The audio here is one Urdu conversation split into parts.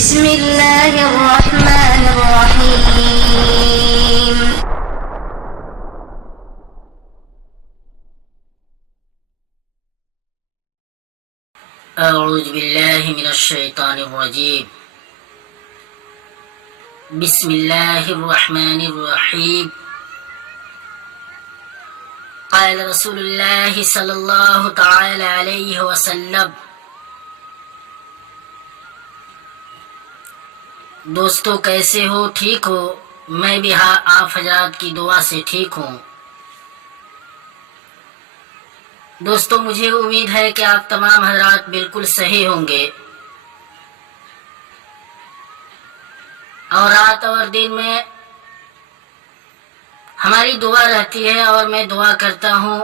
بسم اللہ الرحمن الرحیم اعوذ باللہ من الشیطان الرجیم بسم اللہ الرحمن الرحیم قال رسول اللہ صلی اللہ تعالی علیہ وسلم دوستو کیسے ہو؟ ٹھیک ہو؟ میں بھی آپ حضرات کی دعا سے ٹھیک ہوں۔ دوستو مجھے امید ہے کہ آپ تمام حضرات بالکل صحیح ہوں گے، اور رات اور دن میں ہماری دعا رہتی ہے، اور میں دعا کرتا ہوں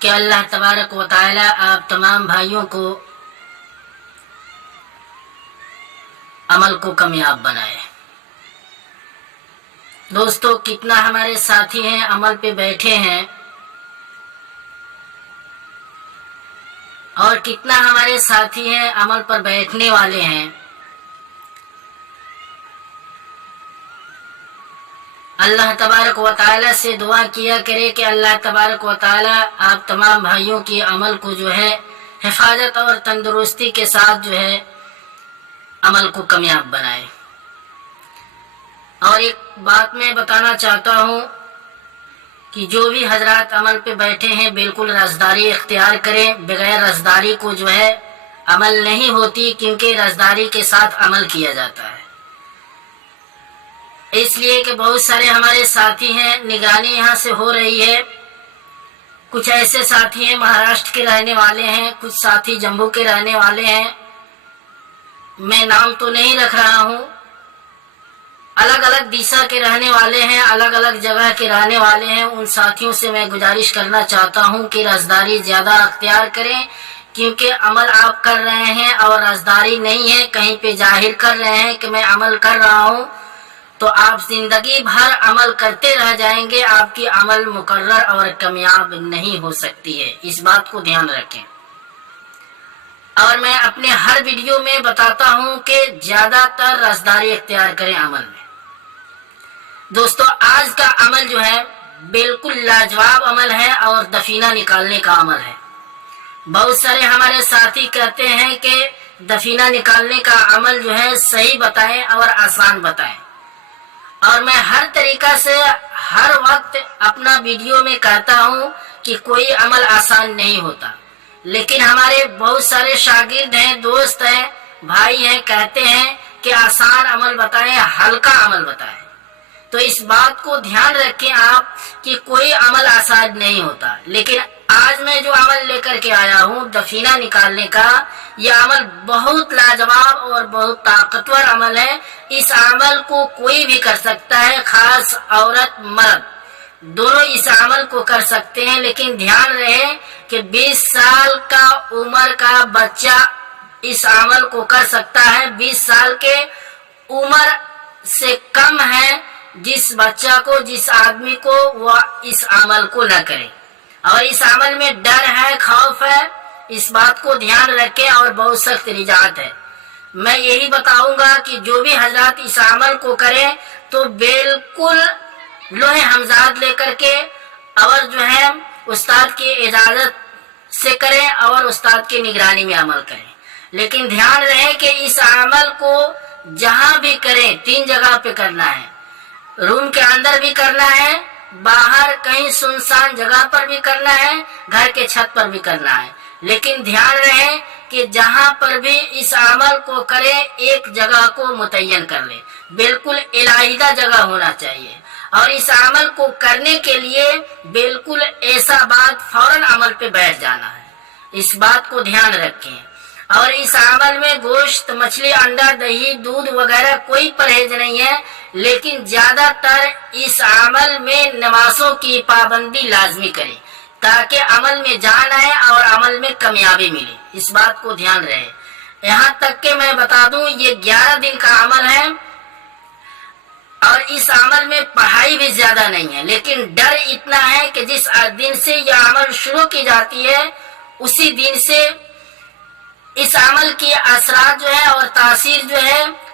کہ اللہ تبارک و تعالی آپ تمام بھائیوں کو عمل کو کامیاب بنائے۔ دوستو کتنا ہمارے ساتھی ہیں عمل پہ بیٹھے ہیں، اور کتنا ہمارے ساتھی ہیں عمل پر بیٹھنے والے ہیں۔ اللہ تبارک و تعالی سے دعا کیا کرے کہ اللہ تبارک و تعالی آپ تمام بھائیوں کی عمل کو جو ہے حفاظت اور تندرستی کے ساتھ جو ہے عمل کو کامیاب بنائے۔ اور ایک بات میں بتانا چاہتا ہوں کہ جو بھی حضرات عمل پہ بیٹھے ہیں بالکل رازداری اختیار کریں۔ بغیر رازداری کو جو ہے عمل نہیں ہوتی، کیونکہ رازداری کے ساتھ عمل کیا جاتا ہے۔ اس لیے کہ بہت سارے ہمارے ساتھی ہیں، نگرانی یہاں سے ہو رہی ہے، کچھ ایسے ساتھی ہیں مہاراشٹر کے رہنے والے ہیں، کچھ ساتھی جموں کے رہنے والے ہیں، میں نام تو نہیں رکھ رہا ہوں، الگ الگ دیسا کے رہنے والے ہیں، الگ الگ جگہ کے رہنے والے ہیں۔ ان ساتھیوں سے میں گزارش کرنا چاہتا ہوں کہ رازداری زیادہ اختیار کریں، کیونکہ عمل آپ کر رہے ہیں اور رازداری نہیں ہے، کہیں پہ ظاہر کر رہے ہیں کہ میں عمل کر رہا ہوں، تو آپ زندگی بھر عمل کرتے رہ جائیں گے، آپ کی عمل مقرر اور کامیاب نہیں ہو سکتی ہے۔ اس بات کو دھیان رکھیں۔ اور میں اپنے ہر ویڈیو میں بتاتا ہوں کہ زیادہ تر رازداری اختیار کریں عمل میں۔ دوستو آج کا عمل جو ہے بالکل لاجواب عمل ہے اور دفینہ نکالنے کا عمل ہے۔ بہت سارے ہمارے ساتھی کہتے ہیں کہ دفینہ نکالنے کا عمل جو ہے صحیح بتائیں اور آسان بتائیں، اور میں ہر طریقہ سے ہر وقت اپنا ویڈیو میں کہتا ہوں کہ کوئی عمل آسان نہیں ہوتا، لیکن ہمارے بہت سارے شاگرد ہیں، دوست ہیں، بھائی ہیں، کہتے ہیں کہ آسان عمل بتائیں، ہلکا عمل بتائیں۔ تو اس بات کو دھیان رکھیں آپ کہ کوئی عمل آسان نہیں ہوتا، لیکن آج میں جو عمل لے کر کے آیا ہوں دفینہ نکالنے کا، یہ عمل بہت لاجواب اور بہت طاقتور عمل ہے۔ اس عمل کو کوئی بھی کر سکتا ہے، خاص عورت مرد دونوں اس عمل کو کر سکتے ہیں، لیکن دھیان رہے کہ 20 سال کا عمر کا بچہ اس عمل کو کر سکتا ہے۔ 20 سال کے عمر سے کم ہے جس بچہ کو، جس آدمی کو وہ اس عمل کو نہ کرے، اور اس عمل میں ڈر ہے، خوف ہے، اس بات کو دھیان رکھیں، اور بہت سخت نجات ہے۔ میں یہی بتاؤں گا کہ جو بھی حضرات اس عمل کو کریں تو بالکل لوح ہمزاد لے کر کے، اور جو ہے استاد کی اجازت سے کریں اور استاد کی نگرانی میں عمل کریں۔ لیکن دھیان رہے کہ اس عمل کو جہاں بھی کریں 3 جگہ پہ کرنا ہے، روم کے اندر بھی کرنا ہے، باہر کہیں سنسان جگہ پر بھی کرنا ہے، گھر کے چھت پر بھی کرنا ہے، لیکن دھیان رہے کہ جہاں پر بھی اس عمل کو کریں ایک جگہ کو متعین کر لیں، بالکل علیحدہ جگہ ہونا چاہیے، اور اس عمل کو کرنے کے لیے بالکل ایسا بات فوراً عمل پہ بیٹھ جانا ہے۔ اس بات کو دھیان رکھیں۔ اور اس عمل میں گوشت، مچھلی، انڈا، دہی، دودھ وغیرہ کوئی پرہیز نہیں ہے، لیکن زیادہ تر اس عمل میں نمازوں کی پابندی لازمی کریں، تاکہ عمل میں جان آئے اور عمل میں کامیابی ملے۔ اس بات کو دھیان رہے۔ یہاں تک کہ میں بتا دوں یہ 11 دن کا عمل ہے، اور اس عمل میں پڑھائی بھی زیادہ نہیں ہے، لیکن ڈر اتنا ہے کہ جس دن سے یہ عمل شروع کی جاتی ہے اسی دن سے اس عمل کی اثرات جو ہے اور تاثیر جو ہے